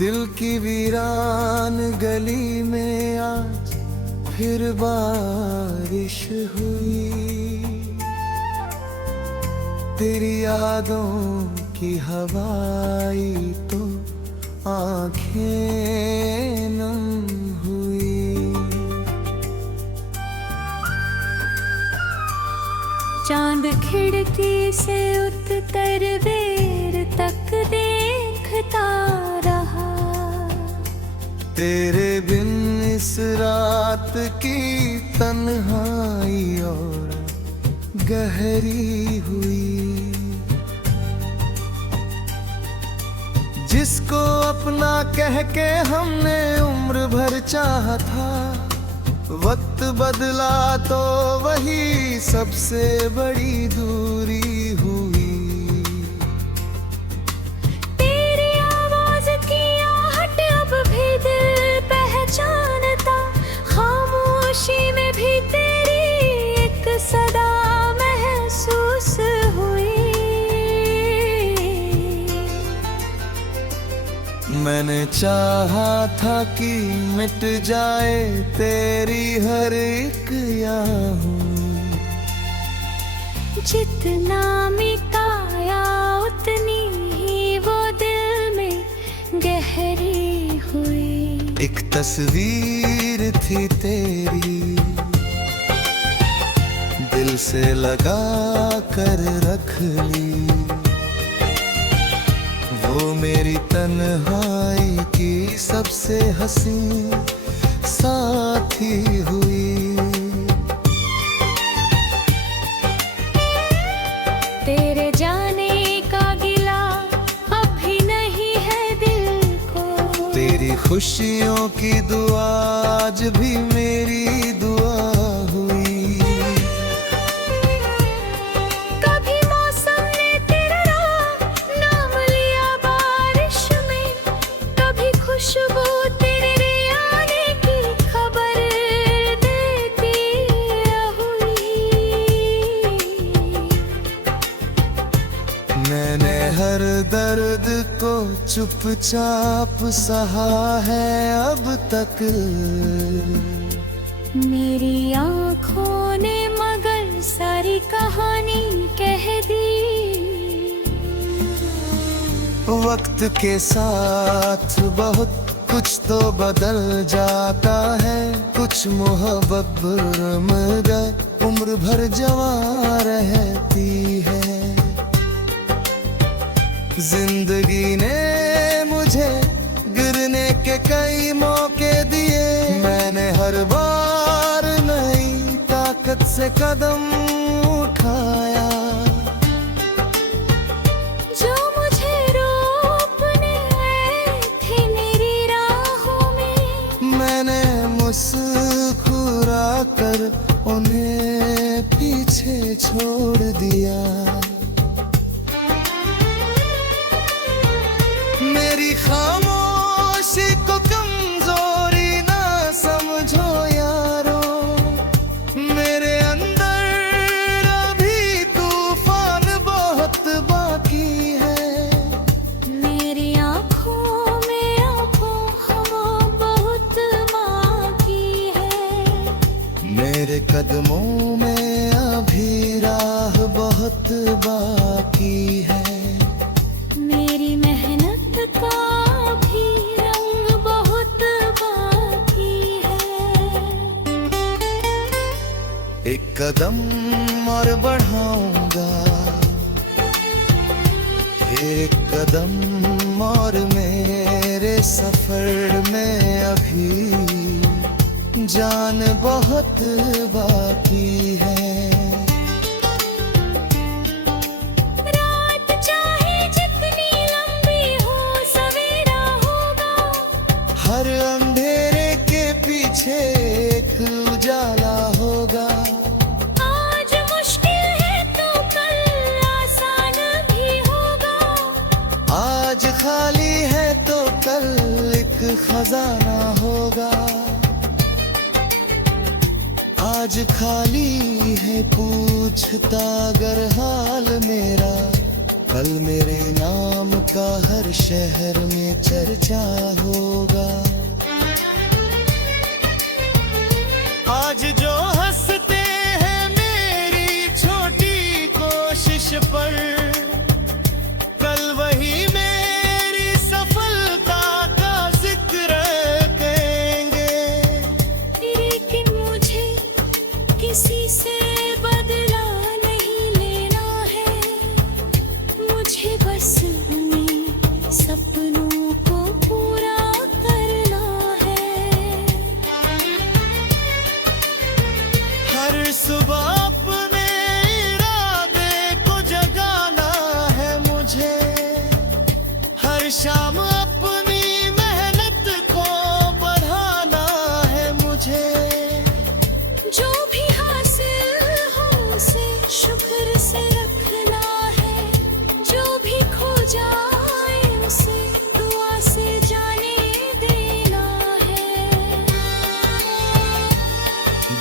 दिल की वीरान गली में आज फिर बारिश हुई, तेरी यादों की हवाई तो आंखें नम हुई। चांद खिड़की से उतर देर तक देखता रहा, तेरे बिन इस रात की तन्हाई और गहरी हुई। जिसको अपना कह के हमने उम्र भर चाहा था, वक्त बदला तो वही सबसे बड़ी दूरी हुई। तेरी आवाज की आहट अब भी दिल पहचानता, खामोशी में भी तेरी एक सदा महसूस हुई। मैंने चाहा था कि मिट जाए तेरी हर एक याहूं, जितना मिटाया उतनी ही वो दिल में गहरी हुई। एक तस्वीर थी तेरी, दिल से लगा कर रख ली, वो मेरी तन्हाई की सबसे हसीन साथी हुई। तेरे जाने का गिला अब भी नहीं है दिल को, तेरी खुशियों की दुआ आज भी मेरी दुआ हुई। कभी मौसम ने तेरा नाम लिया बारिश में, कभी खुशबू तेरे आने की खबर देती हुई। मैंने हर दर्द को चुपचाप सहा है अब तक, मेरी आँखों ने मगर सारी कहानी कह दी। वक्त के साथ बहुत कुछ तो बदल जाता है, कुछ मोहब्बत रम गए उम्र भर जवां रहती है। जिंदगी ने मुझे गिरने के कई मौके दिए, मैंने हर बार नई ताकत से कदम उठाया। जो मुझे रोकने आए थे मेरी राहों में, मैंने मुस्कुरा कर उन्हें पीछे छोड़ दिया। मेरी खामोशी को कमजोरी ना समझो यारो, मेरे अंदर अभी तूफान बहुत बाकी है। मेरी आँखों में हवा बहुत बाकी है। मेरे कदमों में अभी राह बहुत बाकी है। मेरी मेहनत का भी रंग बहुत बाकी है। एक कदम और बढ़ाऊंगा, एक कदम और मेरे सफर में अभी जान बहुत बाकी है। रात चाहे जितनी लंबी हो सवेरा होगा, हर अंधेरे के पीछे एक उजाला होगा। आज मुश्किल है तो कल आसान भी होगा, आज खाली है तो कल एक खजाना होगा। आज खाली है पूछता अगर हाल मेरा, कल मेरे नाम का हर शहर में चर्चा होगा। आज जो हंसते हैं मेरी छोटी कोशिश पर, कल वही मेरी सफलता का जिक्र करेंगे। लेकिन मुझे किसी से बदला नहीं लेना है, मुझे बस अपने सपनों को पूरा करना है। हर सुबह अपने इरादे को जगाना है मुझे, हर शाम अपनी मेहनत को बढ़ाना है मुझे। जो भी हासिल हो उसे शुक्र से रखना है, जो भी खो जाए उसे दुआ से जाने देना है।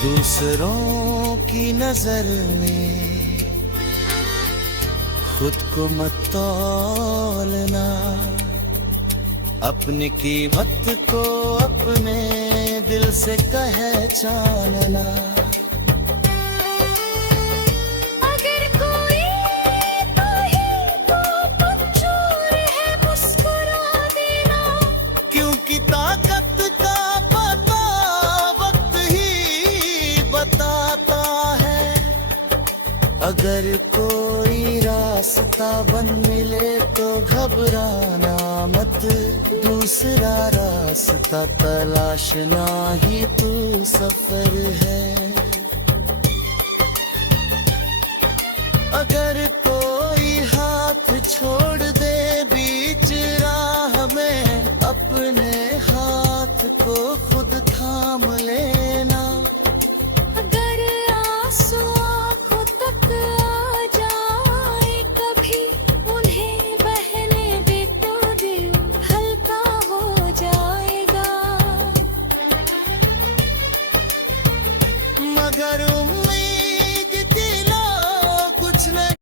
दूसरों की नजर में खुद को मत तौलना, अपनी कीमत को अपने दिल से पहचानना। अगर कोई तो ही तो मंजूर है मुस्कुरा देना, क्योंकि ताकत का पता वक्त ही बताता है। अगर कोई रास्ता बन मिले तो घबराना मत, दूसरा रास्ता तलाशना ही तो सफर है। अगर कोई हाथ छोड़ दे बीच राह में, अपने हाथ को खुद थाम लेना। अगर आंसू आंखों तक आ जाए कभी, उन्हें बहने दे तो दिल हल्का हो जाएगा। मगर उम्मीद दिला कुछ नहीं।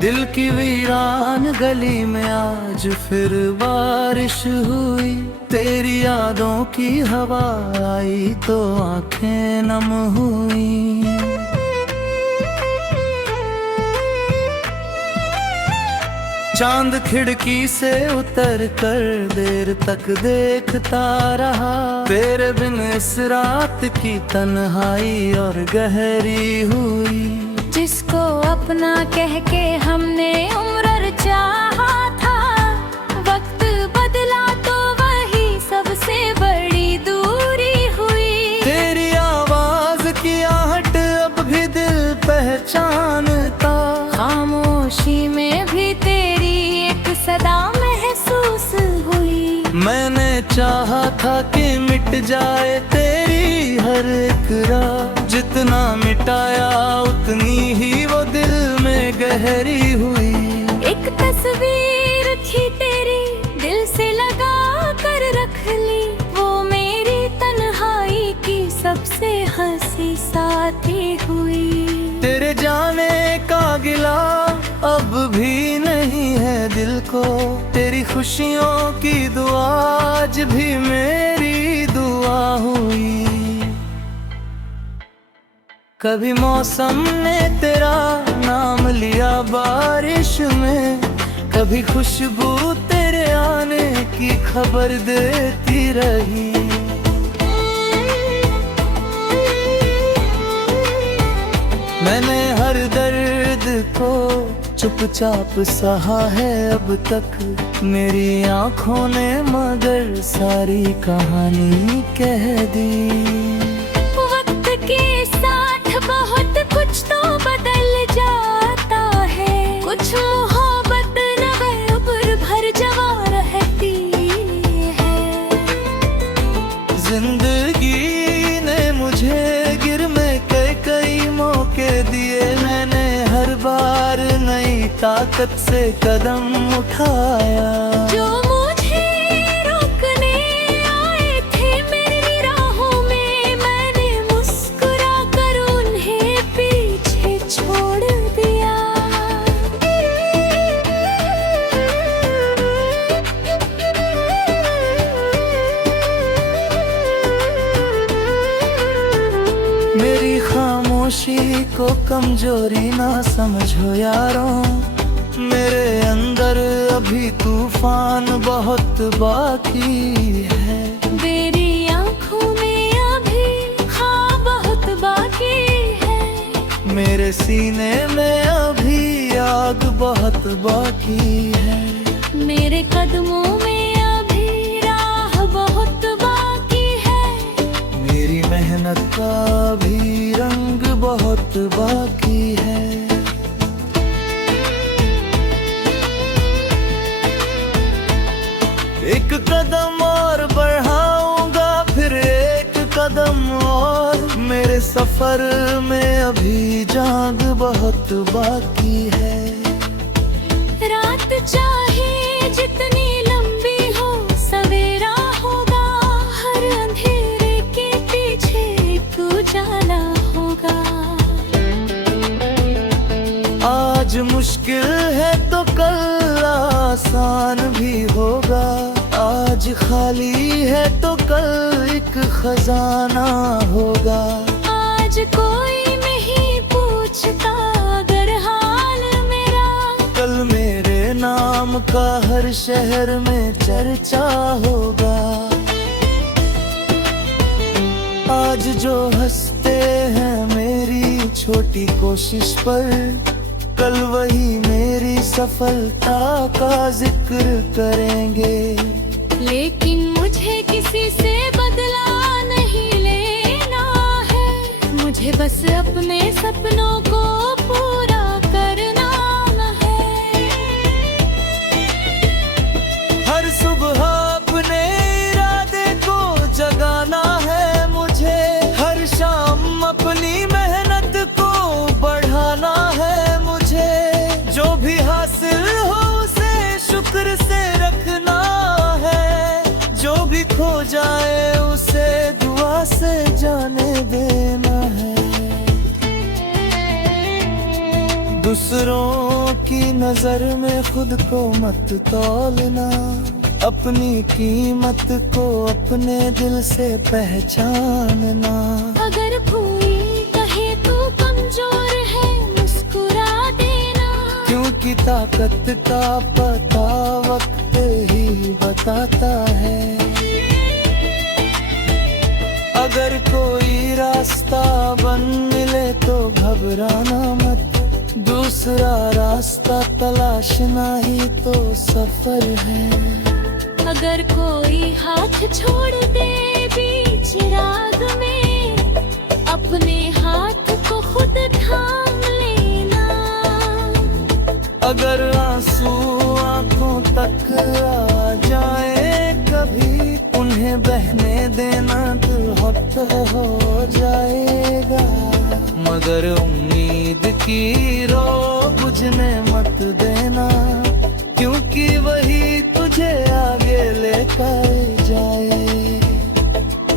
दिल की वीरान गली में आज फिर बारिश हुई, तेरी यादों की हवा आई तो आंखें नम हुई। चांद खिड़की से उतर कर देर तक देखता रहा, तेरे बिन इस रात की तन्हाई और गहरी हुई। जिसको अपना कह के हमने उम्र चाहा था, वक्त बदला तो वही सबसे बड़ी दूरी हुई। तेरी आवाज की आहट अब भी दिल पहचानता, खामोशी में भी तेरी एक सदा महसूस हुई। मैंने चाहा था कि मिट जाए तेरी हर एक राह, जितना मिटाया उतनी ही वो दिल में गहरी हुई। एक तस्वीर थी तेरी दिल से लगा कर रख ली, वो मेरी तन्हाई की सबसे हंसी साथी हुई। तेरे जाने का गिला अब भी नहीं है दिल को, तेरी खुशियों की दुआ आज भी मेरी दुआ हुई। कभी मौसम ने तेरा नाम लिया बारिश में, कभी खुशबू तेरे आने की खबर देती रही। मैंने हर दर्द को चुपचाप सहा है अब तक, मेरी आंखों ने मगर सारी कहानी कह दी। वक्त के साथ बहुत कुछ तो बदल जाता ताकत से कदम उठाया। जो मुझे रोकने आए थे मेरी राहों में, मैंने मुस्कुरा कर उन्हें पीछे छोड़ दिया। मेरी खामोशी को कमजोरी ना समझो यारों, मेरे अंदर अभी तूफान बहुत बाकी है। मेरी आँखों में अभी हाँ बहुत बाकी है। मेरे सीने में अभी आग बहुत बाकी है। मेरे कदमों में अभी राह बहुत बाकी है। मेरी मेहनत का भी रंग बहुत बाकी है। एक कदम और बढ़ाऊंगा, फिर एक कदम और। मेरे सफर में अभी जाग बहुत बाकी है। रात चाहे जितनी लंबी हो, सवेरा होगा। हर अंधेरे के पीछे एक उजाला होगा। आज मुश्किल है तो कल आसान भी होगा। आज खाली है तो कल एक खजाना होगा। आज कोई नहीं पूछता अगर हाल मेरा, कल मेरे नाम का हर शहर में चर्चा होगा। आज जो हंसते हैं मेरी छोटी कोशिश पर, कल वही मेरी सफलता का जिक्र करेंगे। लेकिन मुझे किसी से बदला नहीं लेना है। मुझे बस अपने सपनों को पूरा करना है। हर सुबह अपने इरादे को जगाना है मुझे। हर शाम अपनी मेहनत को बढ़ाना है मुझे। जो भी हासिल हो उसे शुक्र से रखना है। जो भी खो जाए उसे दुआ से जाने देना है। दूसरों की नजर में खुद को मत तौलना। अपनी कीमत को अपने दिल से पहचानना। अगर कोई कहे तू कमजोर है, मुस्कुरा देना। क्योंकि ताकत का पता वक्त ही बताता है। अगर कोई रास्ता बंद मिले तो घबराना मत। दूसरा रास्ता तलाशना ही तो सफर है। अगर कोई हाथ छोड़ दे बीच राग में, अपने हाथ को खुद थाम लेना। अगर आंसू आंखों तक आ जाए कभी, उन्हें बहने देना तो वक्त हो जाएगा। मगर उम्मीद की रोक बुझने मत देना। क्योंकि वही तुझे आगे लेकर जाए।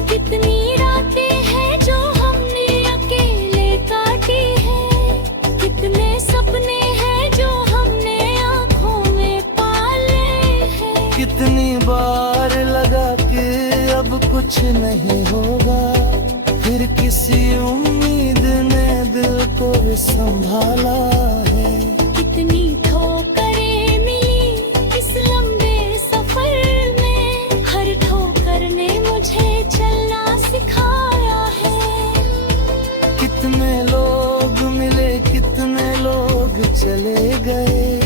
कितनी रातें हैं जो हमने अकेले काटी है। कितने सपने हैं जो हमने आँखों में पाले हैं। कितनी बार लगा कि अब कुछ नहीं होगा, फिर किसी उम्मीद ने दिल को भी संभाला है। कितनी ठोकरें मिली इस लंबे सफर में, हर ठोकर ने मुझे चलना सिखाया है। कितने लोग मिले, कितने लोग चले गए,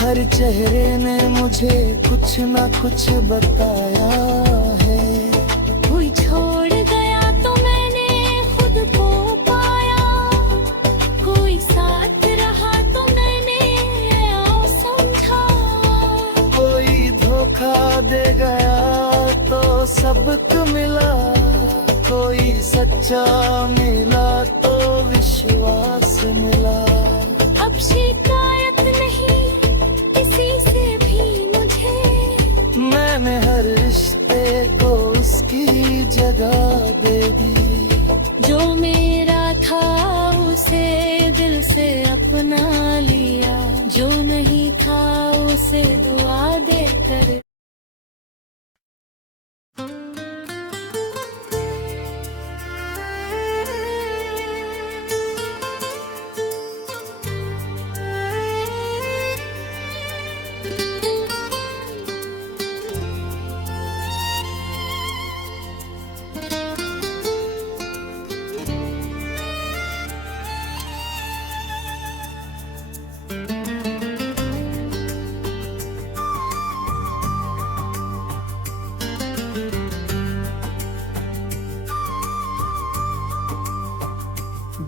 हर चेहरे ने मुझे कुछ ना कुछ बताया है। कोई छोड़ गया तो मैंने खुद को पाया, कोई साथ रहा तो मैंने समझा। कोई धोखा दे गया तो सबक मिला, कोई सच्चा मिला तो विश्वास मिला। अब शिकायत नहीं रिश्ते को उसकी जगह दे दी। जो मेरा था उसे दिल से अपना लिया, जो नहीं था उसे दुआ देकर।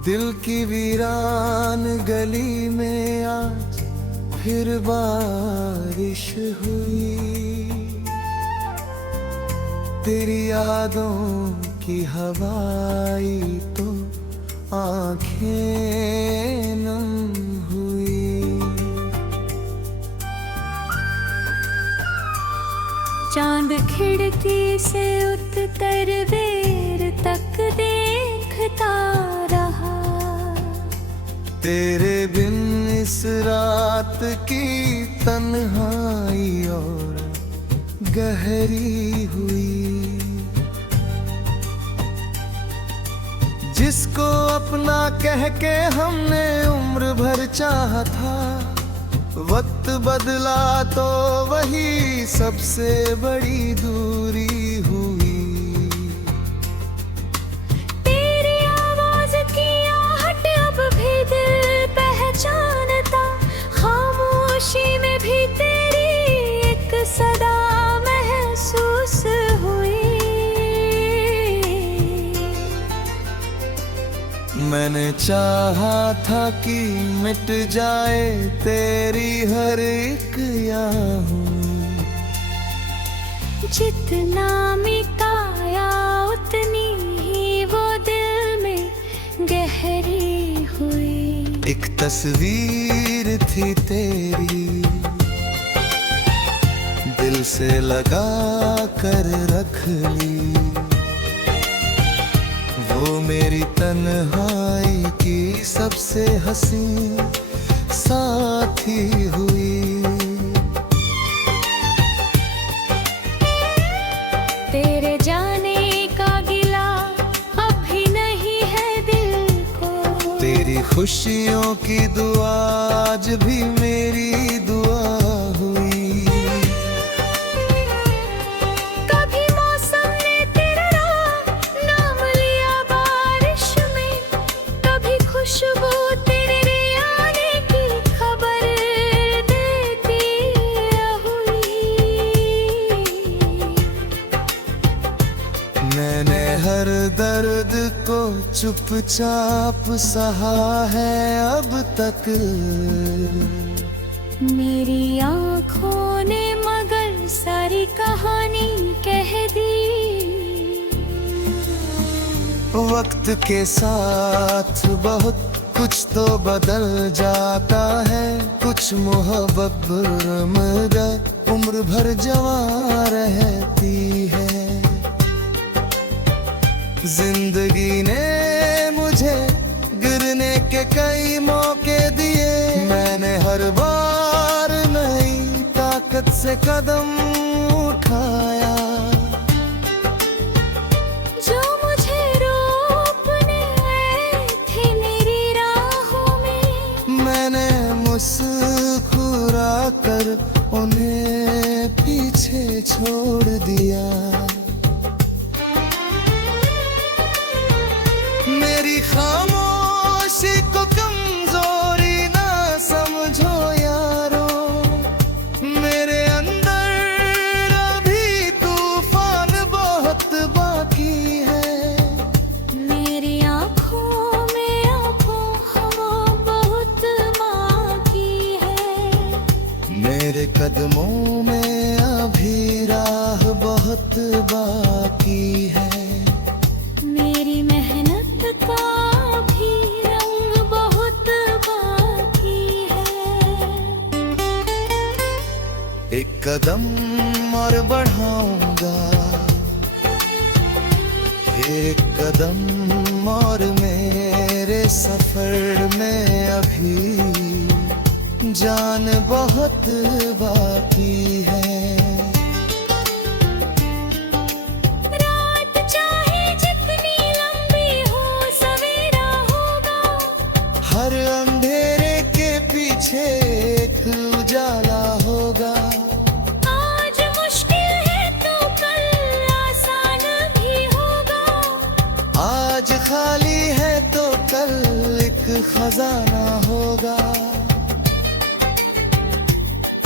दिल की वीरान गली में आज फिर बारिश हुई, तेरी यादों की हवाई तो आंखें नम हुई। चांद खिड़की से उत्तर देर तक देखता रहा, तेरे बिन इस रात की तन्हाई और गहरी हुई। जिसको अपना कह के हमने उम्र भर चाहा था, वक्त बदला तो वही सबसे बड़ी दूरी हुई। तेरी आवाज की आहट अब भी दिल पहचानता, खामोशी में भी तेरी एक सदा महसूस हुई। मैंने चाहा था कि मिट जाए तेरी हर एक याहू, जितना मिटाया उतनी ही वो दिल में गहरी हुई। एक तस्वीर थी तेरी दिल से लगा कर रख ली, वो मेरी तन्हाई की सबसे हसीन साथी हुई। तेरे जाने का गिला अब भी नहीं है दिल को, तेरी खुशियों की दुआ आज भी मेरी दुआ हुई। कभी मौसम ने तेरा नाम लिया बारिश में, कभी खुशबू तेरे आने की खबर देती हुई। मैंने हर दर्द को चुपचाप सहा है अब तक, मेरी आँखों ने मगर सारी कहानी कह दी। वक्त के साथ बहुत कुछ तो बदल जाता है, कुछ मोहब्बत रम गए उम्र भर जवां रहती है। जिंदगी ने मुझे गिरने के कई मौके दिए, मैंने हर बार नई ताकत से कदम उठाया। जो मुझे रोकने आए थे मेरी राहों में, मैंने मुस्कुरा कर उन्हें पीछे छोड़ दिया। मेरी खामोशी को कमजोरी ना समझो यारो, मेरे अंदर अभी तूफान बहुत बाकी है। मेरी आँखों में आँखों हवा बहुत बाकी है। मेरे कदमों में अभी राह बहुत बाकी है। मेरी मेहनत का भी रंग बहुत बाकी है। एक कदम और बढ़ाऊंगा, एक कदम और मेरे सफर में अभी जान बहुत बाकी है। रात चाहे जितनी लंबी हो सवेरा होगा, हर अंधेरे के पीछे एक उजाला होगा। आज मुश्किल है तो कल आसान भी होगा, आज खाली है तो कल एक खजाना होगा।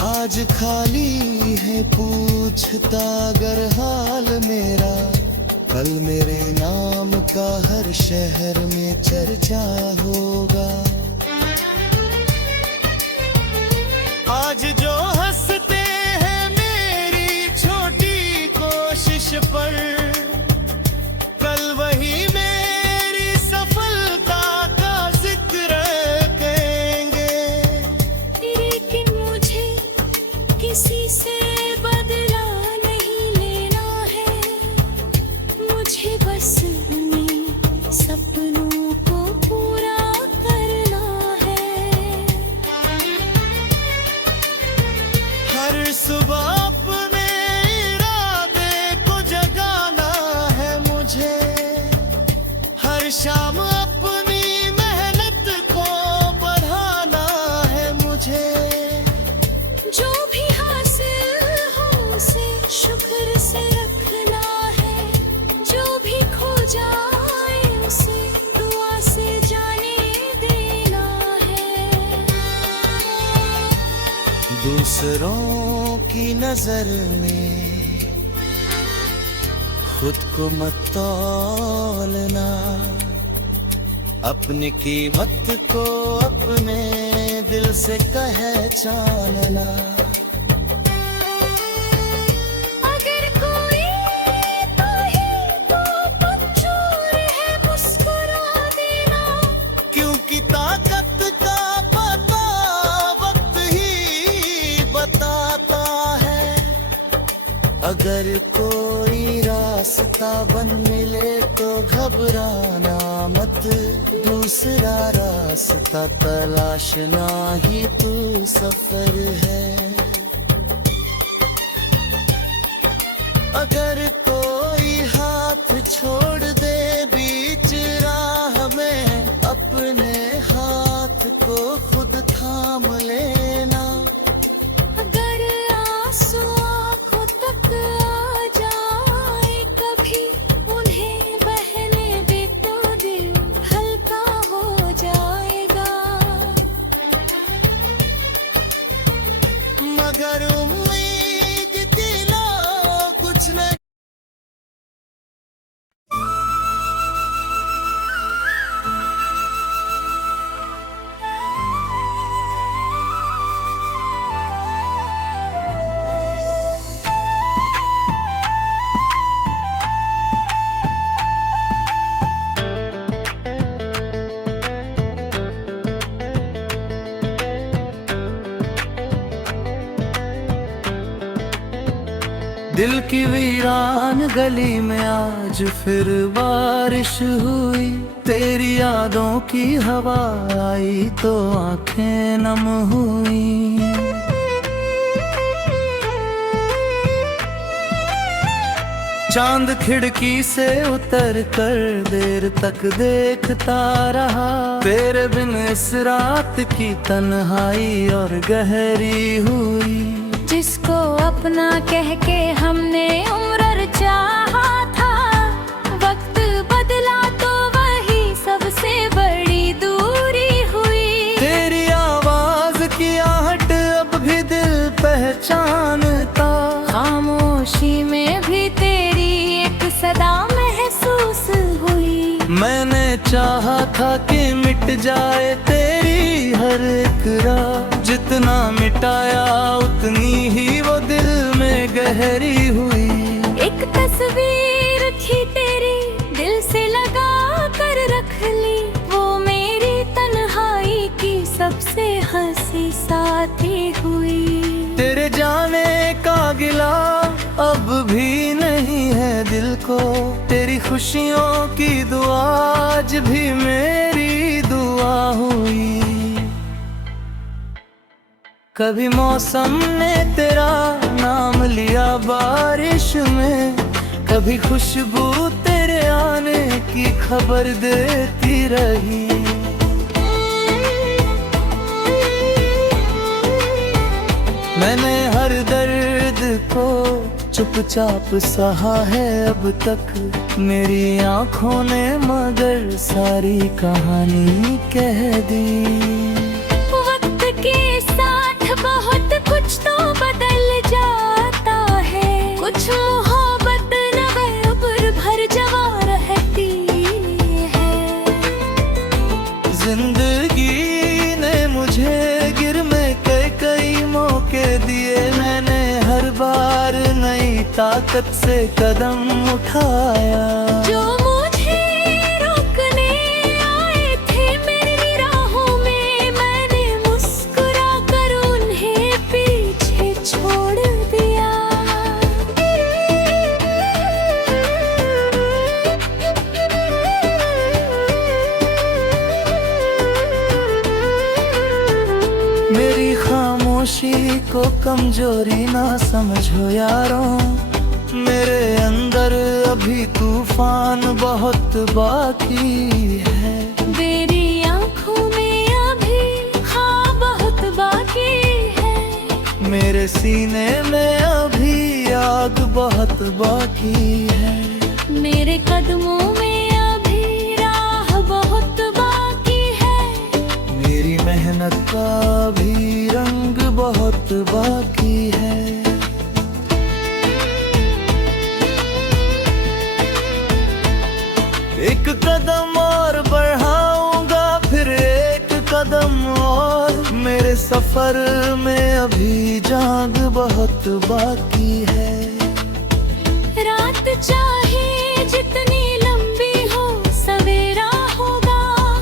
आज खाली है पूछता अगर हाल मेरा, कल मेरे नाम का हर शहर में चर्चा होगा। आज जो हंसते हैं मेरी छोटी कोशिश पर, कल वही मेरी सफलता का जिक्र करेंगे। लेकिन मुझे किसी से बदला नहीं लेना है, मुझे बस उन्हीं सपनों को पूरा करना है। हर सुबह अपने इरादे को जगाना है मुझे, हर शाम अपनी मेहनत को बढ़ाना है मुझे। जो भी हासिल हो उसे शुक्र से रखना है, जो भी खो जाए उसे दुआ से जाने देना है। दूसरों की नजर में खुद को मत तौलना, अपनी कीमत को अपने दिल से पहचानना। अगर कोई तो ही तो मंजूर है मुस्कुरा देना, क्योंकि ताकत का पता वक्त ही बताता है। अगर कोई रास्ता बन मिले तो घबराना मत, दूसरा रास्ता तलाशना ही तो सफर है। अगर कोई हाथ छोड़ दे बीच राह में, अपने हाथ को खुद थाम लेना। अगर आंसू आंखों तक आ जाए कभी, उन्हें बहने दे तो दिल हल्का हो जाएगा। मगर उम्मीद दिला कुछ नहीं। दिल की वीरान गली में आज फिर बारिश हुई, तेरी यादों की हवा आई तो आंखें नम हुई। चांद खिड़की से उतर कर देर तक देखता रहा, तेरे बिन इस रात की तन्हाई और गहरी हुई। जिसको अपना कह के हमने उम्र चाहा था, वक्त बदला तो वही सबसे बड़ी दूरी हुई। तेरी आवाज की आहट अब भी दिल पहचानता, खामोशी में भी तेरी एक सदा महसूस हुई। मैंने चाहा था कि मिट जाए तेरी हर एक राह, जितना मिटाया उतनी ही वो दिल में गहरी हुई। एक तस्वीर थी तेरी दिल से लगा कर रख ली, वो मेरी तन्हाई की सबसे हंसी साथी हुई। तेरे जाने का खुशियों की दुआ आज भी मेरी दुआ हुई। कभी मौसम ने तेरा नाम लिया बारिश में, कभी खुशबू तेरे आने की खबर देती रही। मैंने हर दर्द को चुपचाप सहा है अब तक, मेरी आंखों ने मगर सारी कहानी कह दी। वक्त के साथ बहुत कुछ तो बदल जाता है, कुछ मोहब्बत न उम्र भर जवा रहती है। जिंदगी ने मुझे गिर में कई मौके दिए, मैंने हर बार नई ताकत से कदम उठाया। जो मुझे रोकने आए थे मेरी राहों में, मैंने मुस्कुरा कर उन्हें पीछे छोड़ दिया। मेरी खामोशी को कमजोरी ना समझो यारों, मेरे अंदर अभी तूफान बहुत बाकी है। मेरी आंखों में अभी हाँ बहुत बाकी है, मेरे सीने में अभी आग बहुत बाकी है। मेरे कदमों में अभी राह बहुत बाकी है, मेरी मेहनत का भी रंग बहुत बाकी है। एक कदम और बढ़ाऊंगा, फिर एक कदम और, मेरे सफर में अभी जाग बहुत बाकी है। रात चाहे जितनी लंबी हो सवेरा होगा,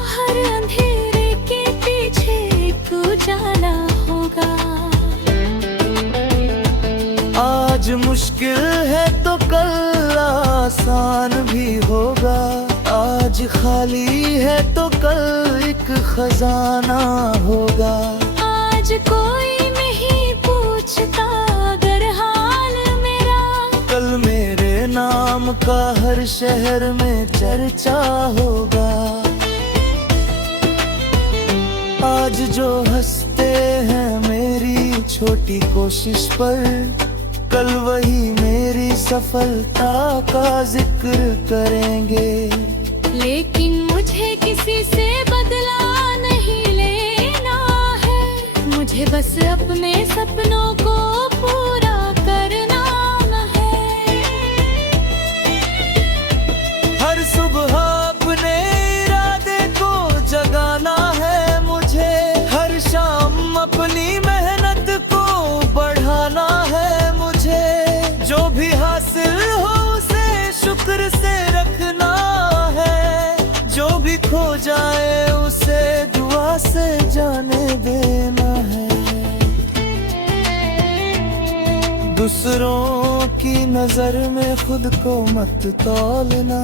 हर अंधेरे के पीछे एक उजाला होगा। आज मुश्किल है तो कल आसान भी होगा, आज खाली है तो कल एक खजाना होगा। आज कोई नहीं पूछता अगर हाल मेरा, कल मेरे नाम का हर शहर में चर्चा होगा। आज जो हंसते हैं मेरी छोटी कोशिश पर, कल वही मेरी सफलता का जिक्र करेंगे। लेकिन मुझे किसी से बदला नहीं लेना है, मुझे बस अपने सपनों को पूरा करना है। हर सुबह अपने इरादे को जगाना है मुझे, हर शाम अपनी मेहनत को बढ़ाना है मुझे। जो भी हासिल हो उसे शुक्र से रखना है, जो भी खो जाए उसे दुआ से जाने देना है। दूसरों की नजर में खुद को मत तौलना,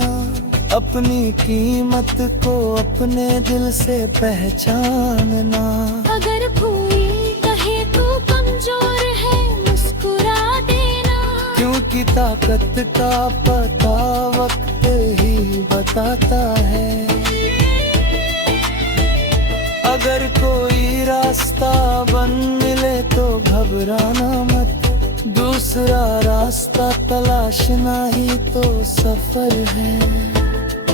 अपनी कीमत को अपने दिल से पहचानना। अगर कोई कहे तू कमजोर है मुस्कुरा देना, क्योंकि ताकत का पता वक्त ही बताता है। अगर कोई रास्ता बंद मिले तो घबराना मत, दूसरा रास्ता तलाशना ही तो सफर है।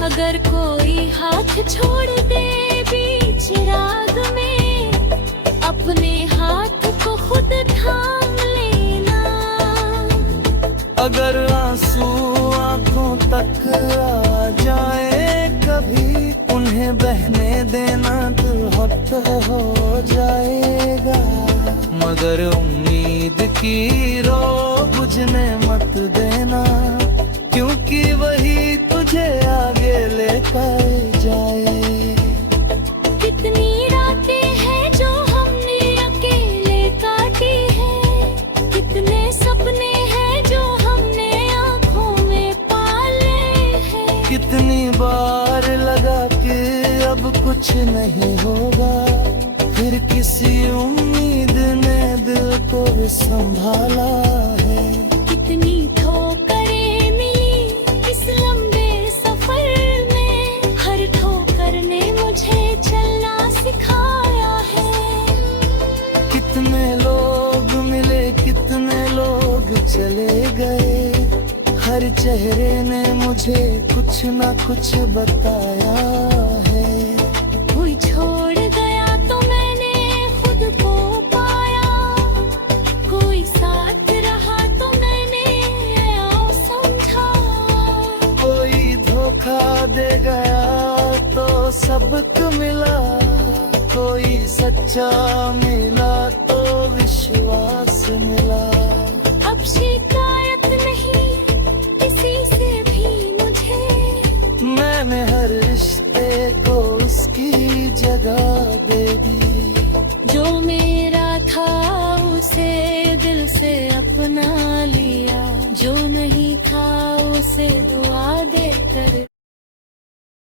अगर कोई हाथ छोड़ दे बीच राग में, अपने हाथ को खुद थाम लेना। अगर आंसू आंखों तक आ जाए कभी, उन्हें बहने देना तो वक्त हो जाएगा। मगर उम्मीद की रो बुझने मत देना, क्योंकि वही तुझे आगे लेकर जाए। कितनी रातें हैं जो हमने अकेले काटी हैं, कितने सपने हैं जो हमने आँखों में पाले हैं। कितनी बार लगा कि अब कुछ नहीं होगा, फिर किसी उम्मीद ने दिल को संभाला है। कितनी ठोकरें मिली इस लंबे सफर में, हर ठोकर ने मुझे चलना सिखाया है। कितने लोग मिले, कितने लोग चले गए, हर चेहरे ने मुझे कुछ ना कुछ बताया है। कोई छोड़ गया तो मैंने खुद को पाया, कोई साथ रहा तो मैंने समझा। कोई धोखा दे गया तो सबक मिला, कोई सच्चा मिला तो विश्वास मिला। अब शिकायत नहीं किसी से भी मुझे, मैंने हर रिश्ते को उसकी जगह दे दी। जो मेरा था उसे दिल से अपना लिया, जो नहीं था उसे दुआ देकर